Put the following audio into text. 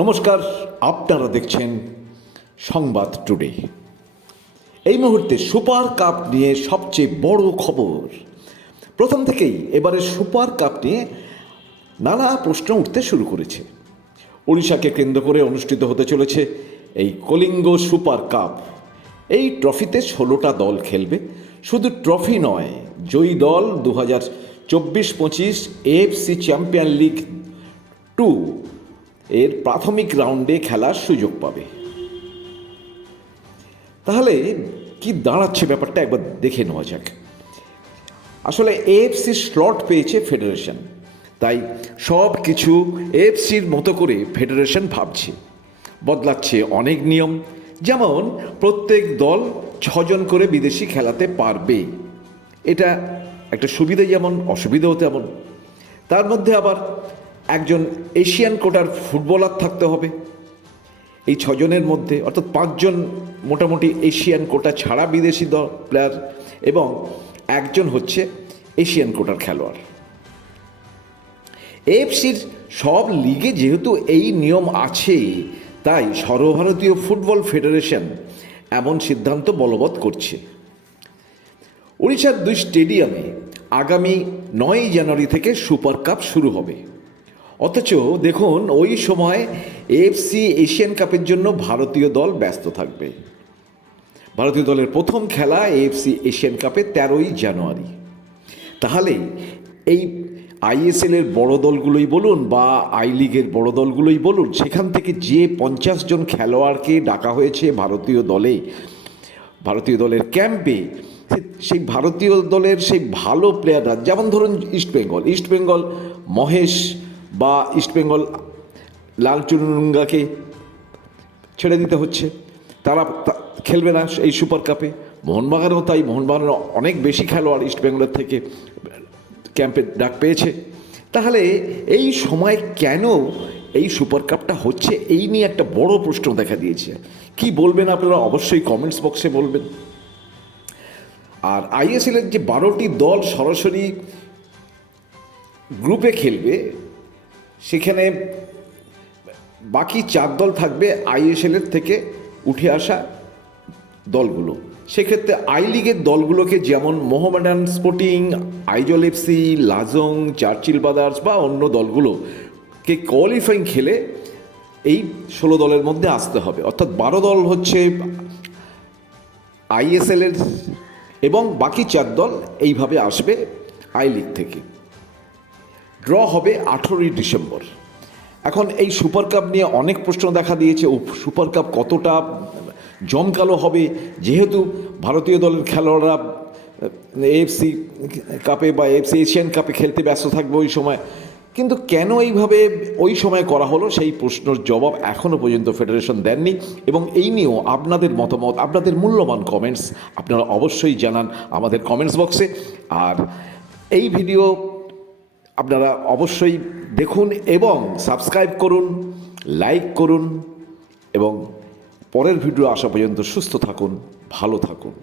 নমস্কার, আপনারা দেখছেন সংবাদ টুডে। এই মুহূর্তে সুপার কাপ নিয়ে সবচেয়ে বড় খবর। প্রথম থেকেই এবারে সুপার কাপ নিয়ে নানা প্রশ্ন উঠতে শুরু করেছে। ওড়িশাকে কেন্দ্র করে অনুষ্ঠিত হতে চলেছে এই কলিঙ্গ সুপার কাপ। এই ট্রফিতে ষোলোটা দল খেলবে। শুধু ট্রফি নয়, জয়ী দল দু হাজার চব্বিশ পঁচিশ এএফসি চ্যাম্পিয়ন লিগ টু এর প্রাথমিক রাউন্ডে খেলার সুযোগ পাবে। তাহলে কি দাঁড়াচ্ছে ব্যাপারটা একবার দেখে নেওয়া যাক। আসলে এএফসি স্লট পেয়েছে ফেডারেশন তাই সব কিছু এএফসির মতো করে ফেডারেশন ভাবছে। বদলাচ্ছে অনেক নিয়ম, যেমন প্রত্যেক দল ছজন করে বিদেশি খেলাতে পারবে। এটা একটা সুবিধা, যেমন অসুবিধাও তেমন। তার মধ্যে আবার একজন এশিয়ান কোটার ফুটবলার থাকতে হবে। এই ছজনের মধ্যে, অর্থাৎ পাঁচজন মোটামুটি এশিয়ান কোটা ছাড়া বিদেশি দল প্লেয়ার এবং একজন হচ্ছে এশিয়ান কোটার খেলোয়াড়। এফসির সব লিগে যেহেতু এই নিয়ম আছে তাই সর্বভারতীয় ফুটবল ফেডারেশন এমন সিদ্ধান্ত বলবৎ করছে। উড়িষ্যার দুই স্টেডিয়ামে আগামী নয় জানুয়ারি থেকে সুপার কাপ শুরু হবে। অথচ দেখুন, ওই সময় এফসি এশিয়ান কাপের জন্য ভারতীয় দল ব্যস্ত থাকবে। ভারতীয় দলের প্রথম খেলা এএফসি এশিয়ান কাপে তেরোই জানুয়ারি। তাহলে এই আইএসএল এর বড় দলগুলোই বলুন বা আই লিগের বড় দলগুলোই বলুন, সেখান থেকে যে পঞ্চাশ জন খেলোয়াড়কে ডাকা হয়েছে ভারতীয় দলে, ভারতীয় দলের ক্যাম্পে সেই ভারতীয় দলের সেই ভালো প্লেয়াররা যেমন ধরুন ইস্টবেঙ্গল ইস্টবেঙ্গল মহেশ বা ইস্টবেঙ্গল লালচুনুঙ্গাকে ছেড়ে দিতে হচ্ছে। তারা খেলবে না এই সুপার কাপে। মোহনবাগানও তাই মোহনবাগানের অনেক বেশি খেলোয়াড় ইস্টবেঙ্গলের থেকে ক্যাম্পে ডাক পেয়েছে। তাহলে এই সময় কেন এই সুপার কাপটা হচ্ছে? এই নিয়ে একটা বড় প্রশ্ন দেখা দিয়েছে। কি বলবেন আপনারা? অবশ্যই কমেন্টস বক্সে বলবেন। আর আইএসএল এর যে বারোটি দল সরাসরি গ্রুপে খেলবে সেখানে বাকি চার দল থাকবে আইএসএল এর থেকে উঠে আসা দলগুলো। সেক্ষেত্রে আই লিগের দলগুলোকে যেমন Mohammedan Sporting, Aizawl FC Lajong, Churchill Brothers বা অন্য দলগুলোকে কোয়ালিফাইং খেলে এই ষোলো দলের মধ্যে আসতে হবে। অর্থাৎ বারো দল হচ্ছে আইএসএল এর এবং বাকি চার দল এইভাবে আসবে আই লিগ থেকে। ড্র হবে আঠেরোই ডিসেম্বর। এখন এই সুপার কাপ নিয়ে অনেক প্রশ্ন দেখা দিয়েছে ও সুপার কাপ কতটা জমকালো হবে? যেহেতু ভারতীয় দলের খেলোয়াড়রা এএফসি কাপে বা এফসি এশিয়ান কাপে খেলতে ব্যস্ত থাকবে ওই সময়। কিন্তু কেন এইভাবে ওই সময় করা হলো, সেই প্রশ্নের জবাব এখনও পর্যন্ত ফেডারেশন দেননি। এবং এই নিয়েও আপনাদের মতামত, আপনাদের মূল্যবান কমেন্টস আপনারা অবশ্যই জানান আমাদের কমেন্টস বক্সে আর এই ভিডিও আপনারা অবশ্যই দেখুন এবং সাবস্ক্রাইব করুন, লাইক করুন এবং পরের ভিডিও আসা পর্যন্ত সুস্থ থাকুন, ভালো থাকুন।